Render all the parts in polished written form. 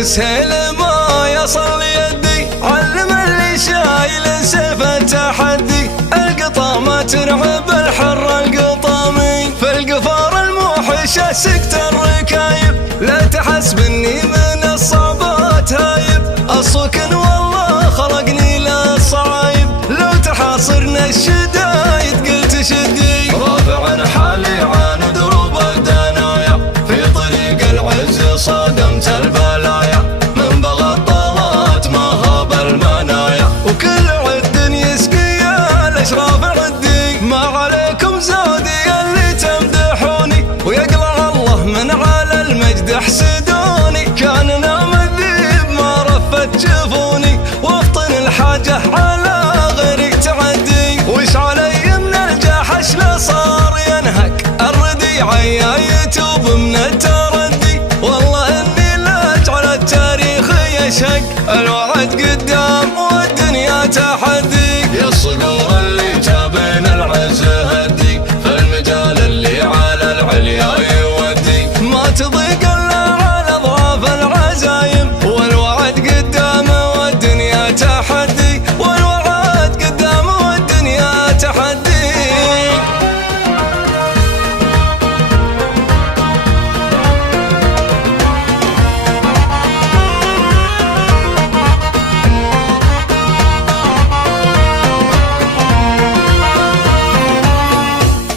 تسهل ما يصل يدي، علم اللي شايل سيف التحدي، القطامة ترعب الحر القطامي، في القفار الموحشة سكت الركايب، لا تحسب اني من الصعبات هايب، الصكن والله خلقني للصعايب، لو تحاصرنا الشدايد قلت شدي، رافع حالي عن دروب الدنايا، في طريق العز صادمت البلايا، من بغى الطلات ما هاب المنايا، وكل عد يسقي الاشراف عدي، ما عليكم زودي اللي تمدحوني، ويقلع الله من على المجد احسدوني، كان نام الذيب ما رفت جفوني، وافطن الحاجة على غيرك تعدي، وش علي من الجحش لا صار ينهك، الردي عيا يتوب من التردي، والله اني لا اجعل التاريخ يشهق، الوعد قدام والدنيا تحدي، يا الصقور اللي جابين العز هدي، في المجال اللي على العليا يودي، ما تضيق الا على اضعاف العزايم، والوعد قدام والدنيا تحدي، والوعد قدام والدنيا تحدي.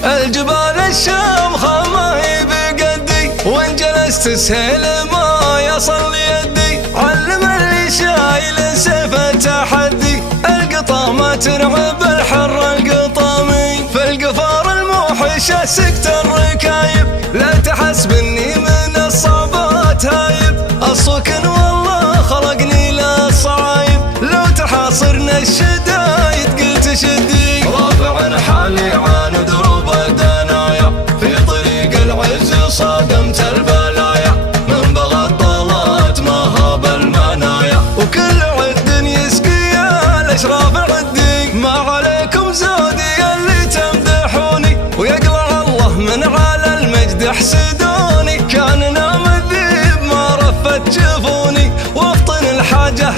الجبال الشامخة ما هي بقدي، وان جلست تسهل ما يصل يدي، علم اللي شايل سيف التحدي، القطامة ترعب الحر القطامي، في القفار الموحشة سكت الركايب، لا تحسب اني من الصعبات هايب، الصكن والله خلقني للصعايب، لو تحاصرنا الشدايد قلت شدي، رافع حالي عن دروب الدنايا، في طريق العز صادمت البلايا، من بغى الطلات ما هاب المنايا، وكل عد يسقي الاشراف عدي، ما عليكم زودي اللي تمدحوني، ويقلع الله من على المجد احسدوني، كان نام الذيب ما رفت جفوني، وافطن الحاجة